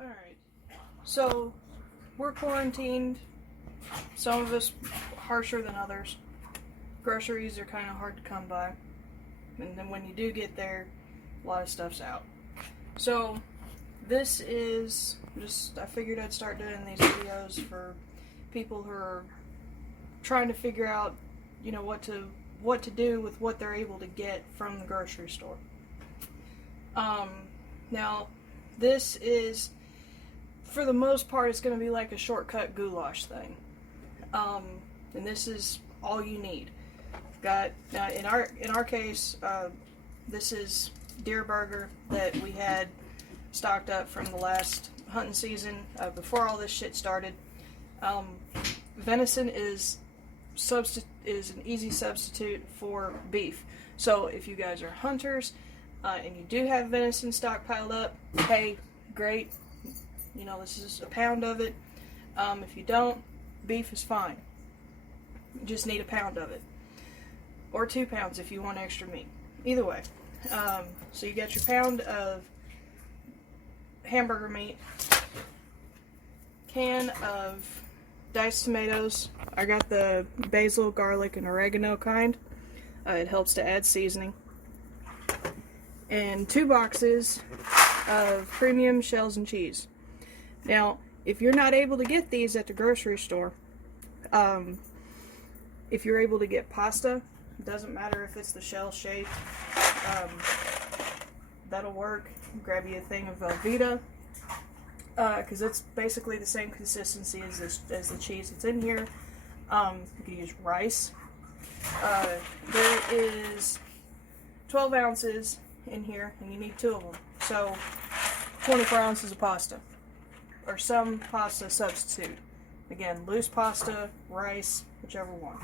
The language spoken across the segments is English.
Alright, so we're quarantined, some of us harsher than others. Groceries are kind of hard to come by, and then when you do get there, a lot of stuff's out. So this is just, I figured I'd start doing these videos for people who are trying to figure out, you know, what to do with what they're able to get from the grocery store. Now this is, for the most part, it's going to be like a shortcut goulash thing. And this is all you need. Got in our case, this is deer burger that we had stocked up from the last hunting season before all this shit started. Venison is an easy substitute for beef. So if you guys are hunters and you do have venison stockpiled up, hey, great. You know, this is a pound of it. If you don't, beef is fine. You just need a pound of it. Or 2 pounds if you want extra meat. Either way. So you got your pound of hamburger meat, can of diced tomatoes. I got the basil, garlic, and oregano kind. It helps to add seasoning. And 2 boxes of premium shells and cheese. Now, if you're not able to get these at the grocery store, if you're able to get pasta, it doesn't matter if it's the shell shape, that'll work. Grab you a thing of Velveeta, because it's basically the same consistency as the cheese that's in here. You can use rice. There is 12 ounces in here, and you need 2 of them. So 24 ounces of pasta, or some pasta substitute. Again, loose pasta, rice, whichever one.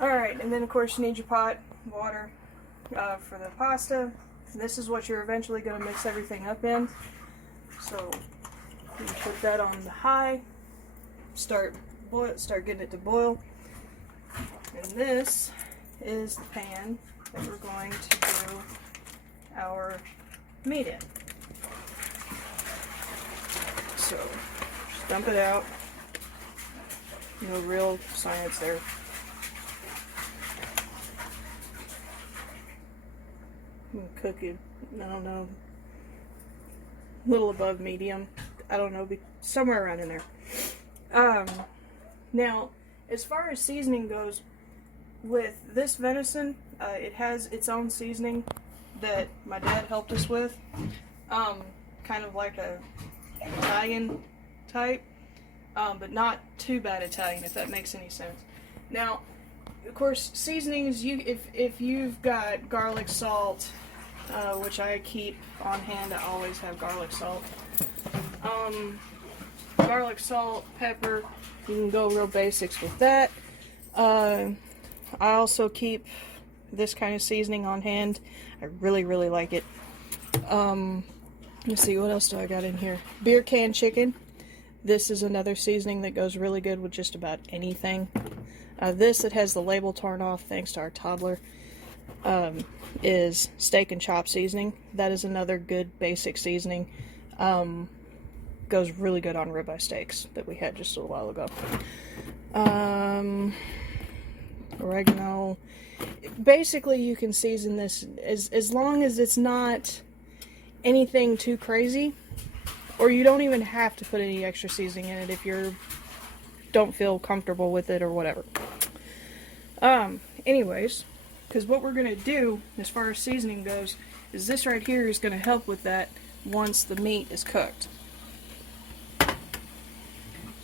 Alright, and then of course you need your pot, water for the pasta. And this is what you're eventually going to mix everything up in. So you put that on the high, start getting it to boil. And this is the pan that we're going to do our meat in. So just dump it out. No real science there. Cook it, I don't know, a little above medium. I don't know, somewhere around in there. Now, as far as seasoning goes, with this venison, it has its own seasoning that my dad helped us with. Kind of like a Italian type, but not too bad Italian, if that makes any sense. Now, of course, seasonings, if you've got garlic salt, which I keep on hand, I always have garlic salt. Garlic salt, pepper, you can go real basics with that. I also keep this kind of seasoning on hand. I really, really like it. Let's see, what else do I got in here? Beer can chicken. This is another seasoning that goes really good with just about anything. This, it has the label torn off thanks to our toddler, is steak and chop seasoning. That is another good basic seasoning. Goes really good on ribeye steaks that we had just a little while ago. Oregano. Basically, you can season this as long as it's not anything too crazy, or you don't even have to put any extra seasoning in it if you don't feel comfortable with it or whatever. Anyways, because what we're going to do as far as seasoning goes is this right here is going to help with that once the meat is cooked.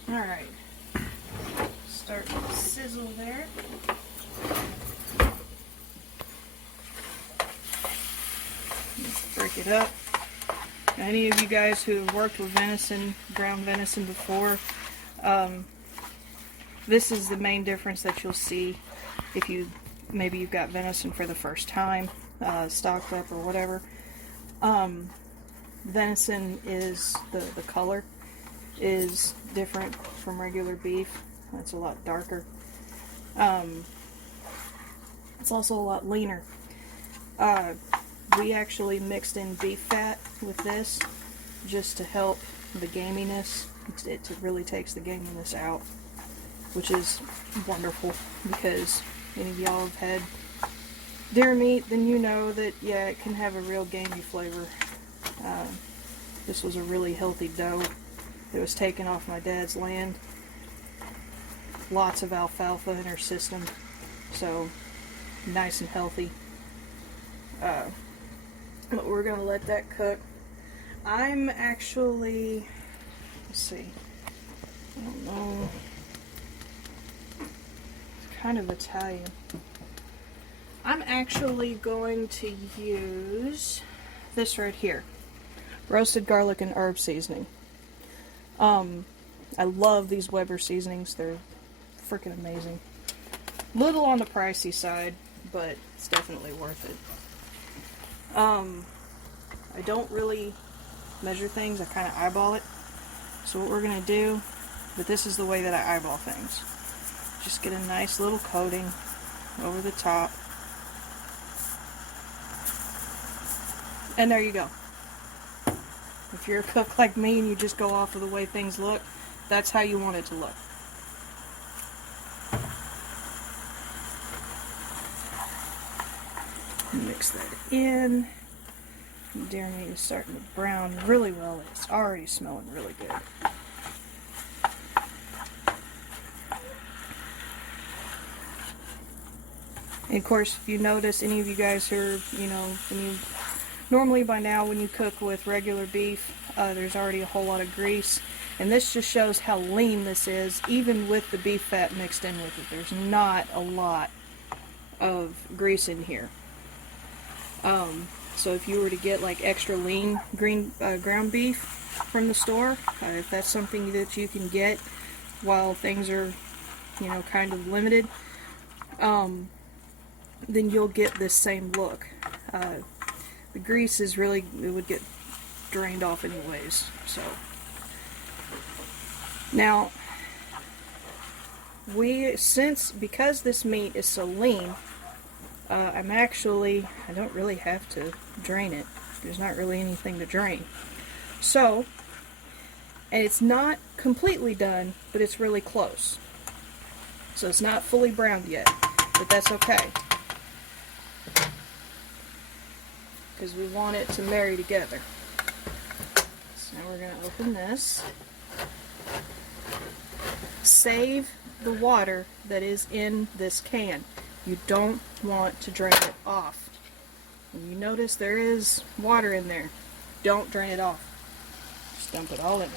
Alright, start with the sizzle there. Let's break it up. Any of you guys who have worked with venison, ground venison before, this is the main difference that you'll see if maybe you've got venison for the first time, stocked up or whatever. Venison is, the color is different from regular beef. It's a lot darker. It's also a lot leaner. We actually mixed in beef fat with this just to help the gaminess. It really takes the gaminess out, which is wonderful, because any of y'all have had deer meat, then you know that, yeah, it can have a real gamey flavor. This was a really healthy doe. It was taken off my dad's land. Lots of alfalfa in her system, so nice and healthy. But we're going to let that cook. I'm actually, let's see, I don't know, it's kind of Italian. I'm actually going to use this right here, roasted garlic and herb seasoning. I love these Weber seasonings. They're freaking amazing. Little on the pricey side, but it's definitely worth it. I don't really measure things. I kind of eyeball it. So what we're going to do, but this is the way that I eyeball things. Just get a nice little coating over the top. And there you go. If you're a cook like me and you just go off of the way things look, that's how you want it to look. Mix that in. Deer meat is starting to brown really well. It's already smelling really good. And of course, if you notice, any of you guys who are, normally by now when you cook with regular beef, there's already a whole lot of grease. And this just shows how lean this is, even with the beef fat mixed in with it. There's not a lot of grease in here. So if you were to get like extra lean ground beef from the store, if that's something that you can get while things are, kind of limited, then you'll get this same look. The grease is really, it would get drained off anyways. So now because this meat is so lean, I don't really have to drain it. There's not really anything to drain. So, and it's not completely done, but it's really close. So it's not fully browned yet, but that's okay, because we want it to marry together. So now we're going to open this. Save the water that is in this can. You don't want to drain it off. And you notice there is water in there. Don't drain it off. Just dump it all in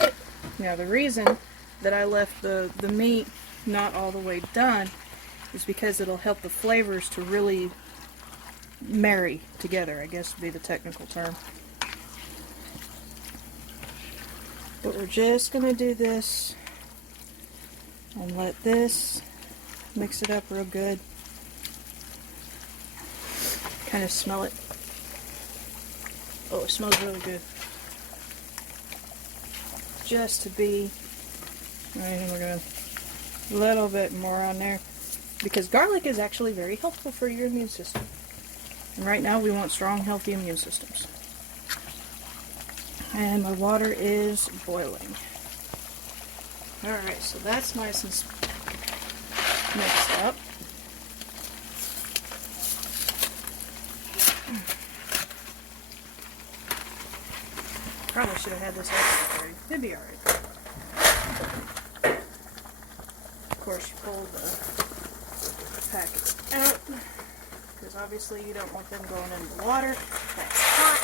there. Now the reason that I left the meat not all the way done is because it'll help the flavors to really marry together, I guess would be the technical term. But we're just going to do this and let this mix it up real good. Kind of smell it. Oh, it smells really good. Just to be, and we're going to a little bit more on there, because garlic is actually very helpful for your immune system. And right now we want strong, healthy immune systems. And my water is boiling. Alright, so that's nice and mixed up. Probably should have had this open already. It'd be alright. Of course, you pull the packets out, because obviously you don't want them going into the water. That's hot.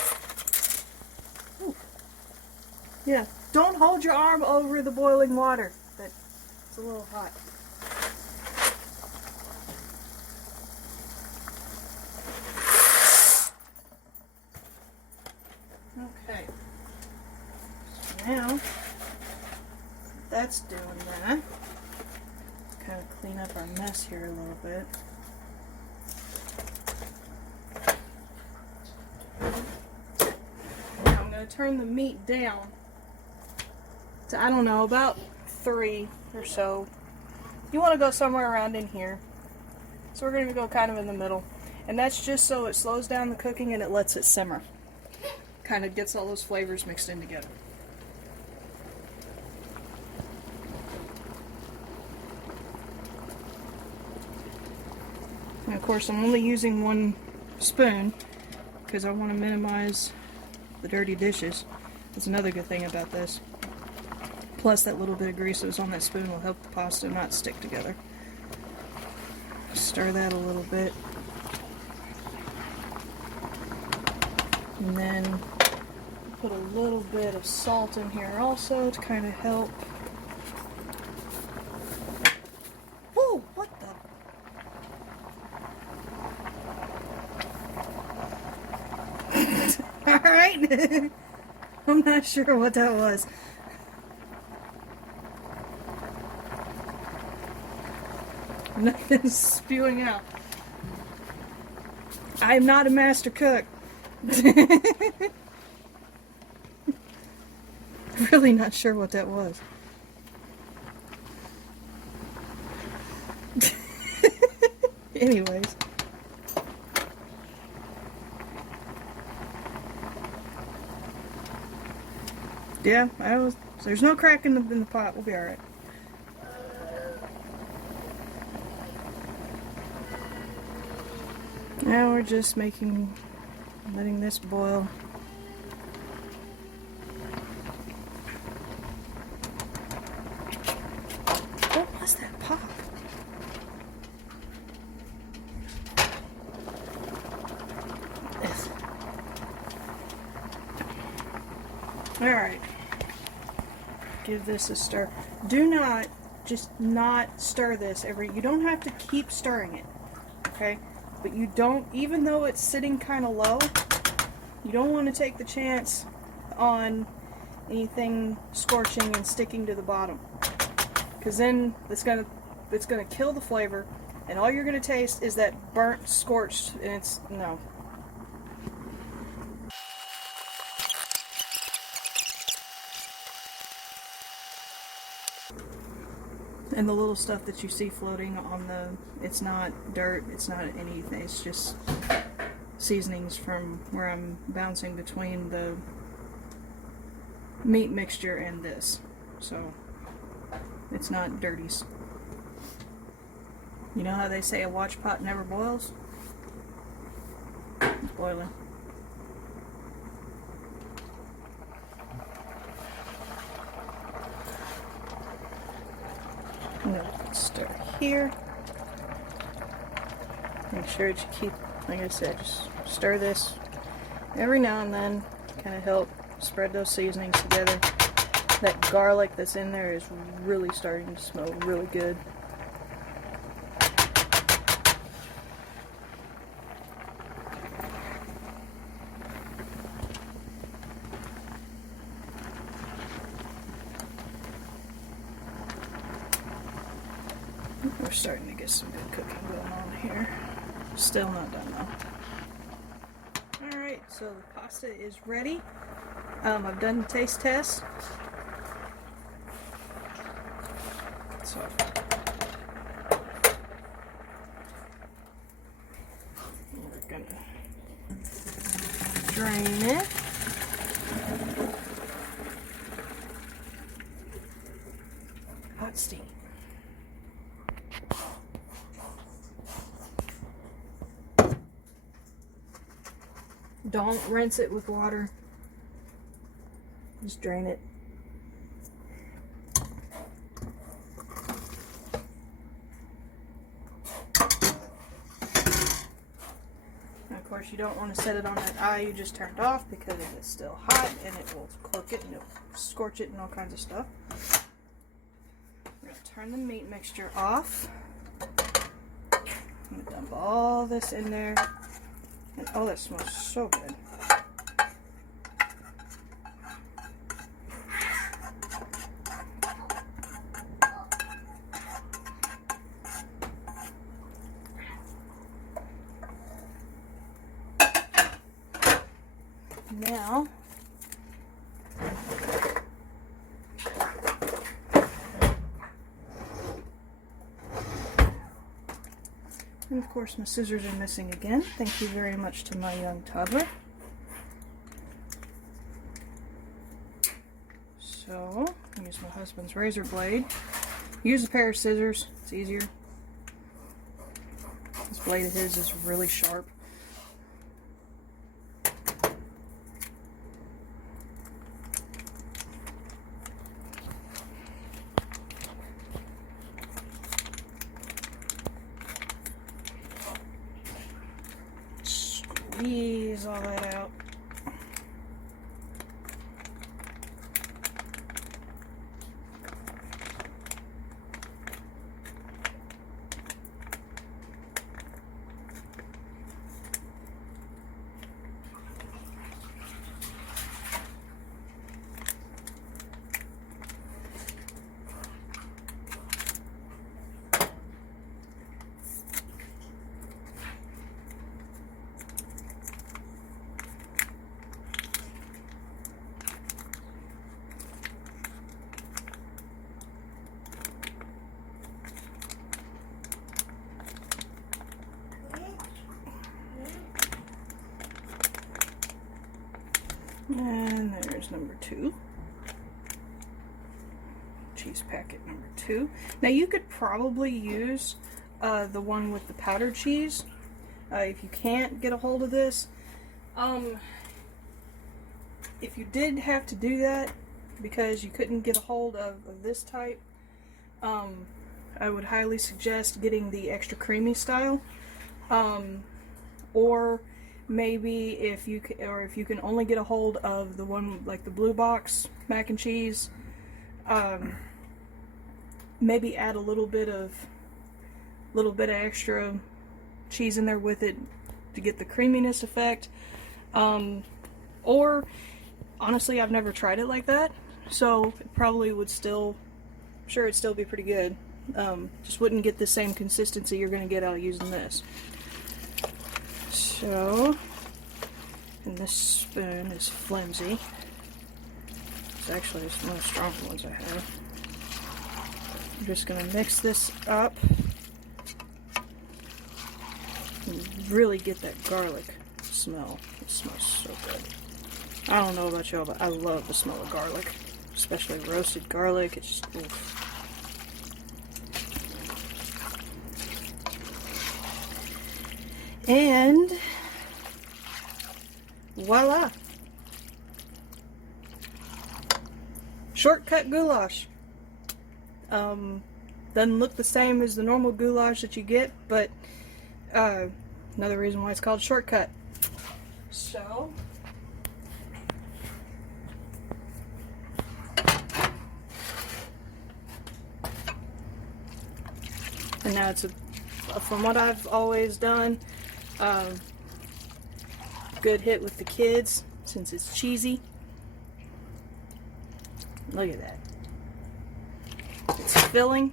Ooh. Yeah, don't hold your arm over the boiling water. It's a little hot. Okay. So now, that's doing that. Let's kind of clean up our mess here a little bit. Now I'm going to turn the meat down to, I don't know, about 3 or so. You want to go somewhere around in here. So we're going to go kind of in the middle. And that's just so it slows down the cooking and it lets it simmer. Kind of gets all those flavors mixed in together. And of course, I'm only using one spoon because I want to minimize the dirty dishes. That's another good thing about this. Plus, that little bit of grease that was on that spoon will help the pasta not stick together. Stir that a little bit. And then put a little bit of salt in here also to kind of help. Whoa, what the? Alright. I'm not sure what that was. Nothing's spewing out. I'm not a master cook. Really not sure what that was. Anyways. Yeah, there's no crack in the pot. We'll be alright. Now we're just letting this boil. What was that pop? Alright. Give this a stir. Do not, just not stir this you don't have to keep stirring it. Okay? But you don't, even though it's sitting kind of low, you don't want to take the chance on anything scorching and sticking to the bottom. Because then it's gonna kill the flavor, and all you're gonna taste is that burnt, scorched, and it's no. And the little stuff that you see floating on it's not dirt, it's not anything, it's just seasonings from where I'm bouncing between the meat mixture and this. So, it's not dirties. You know how they say a watch pot never boils? It's boiling. I'm going to stir here. Make sure that you keep, like I said, just stir this every now and then. Kind of help spread those seasonings together. That garlic that's in there is really starting to smell really good. We're starting to get some good cooking going on here. Still not done though. Alright, so the pasta is ready. I've done the taste test. So we're gonna drain it. Hot steam. Don't rinse it with water. Just drain it. And of course, you don't want to set it on that eye you just turned off because it's still hot and it will cork it and it'll scorch it and all kinds of stuff. We're going to turn the meat mixture off. I'm going to dump all this in there. And oh, that smells so good. Now, And of course my scissors are missing again. Thank you very much to my young toddler. So, I use my husband's razor blade. Use a pair of scissors, it's easier. This blade of his is really sharp. Squeeze all that out. And there's number 2. Cheese packet number 2. Now you could probably use the one with the powdered cheese if you can't get a hold of this. If you did have to do that because you couldn't get a hold of this type, I would highly suggest getting the extra creamy style, or maybe if you can only get a hold of the one like the blue box mac and cheese, maybe add a little bit of extra cheese in there with it to get the creaminess effect. Or honestly, I've never tried it like that, so it probably would still, I'm sure it'd still be pretty good. Just wouldn't get the same consistency you're going to get out of using this. So, and this spoon is flimsy. It's actually one of the stronger ones I have. I'm just going to mix this up and really get that garlic smell. It smells so good. I don't know about y'all, but I love the smell of garlic, especially roasted garlic. It's just, oof. And voila! Shortcut goulash. Doesn't look the same as the normal goulash that you get, but another reason why it's called shortcut. So, and now it's from what I've always done, good hit with the kids since it's cheesy. Look at that. It's filling.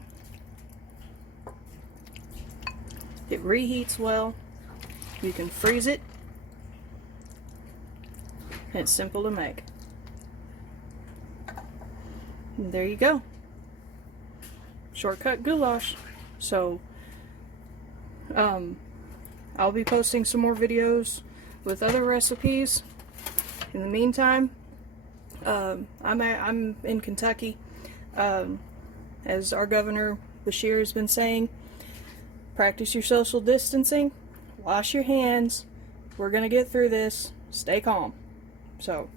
It reheats well. You can freeze it. And it's simple to make. And there you go. Shortcut goulash. So, I'll be posting some more videos with other recipes. In the meantime, I'm in Kentucky. As our governor Bashir has been saying, practice your social distancing, wash your hands, we're gonna get through this, stay calm. So,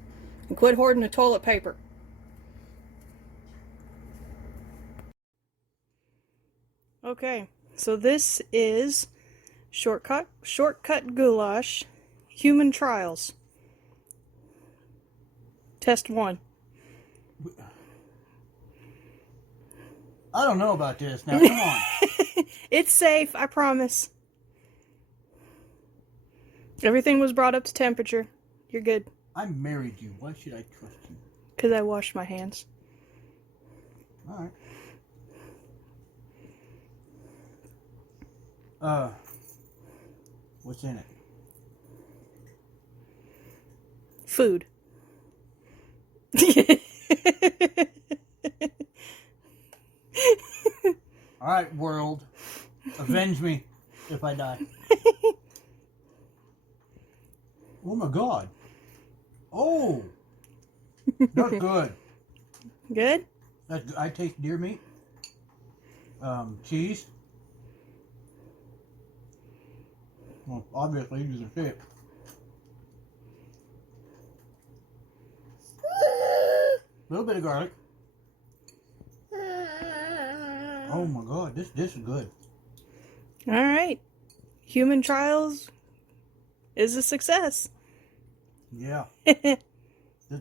and quit hoarding the toilet paper. Okay, so this is shortcut goulash, human trials. Test 1. I don't know about this. Now, come on. It's safe, I promise. Everything was brought up to temperature. You're good. I married you. Why should I trust you? Because I washed my hands. All right. What's in it? Food. All right, world. Avenge me. if I die. Oh my God. Oh, that's good. Good? That's good. I taste deer meat, cheese. Well, obviously you can see it. A little bit of garlic. Oh my God, this is good. All right. Human trials is a success. Yeah.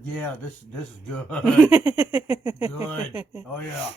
Yeah, this is good. Good. Oh yeah.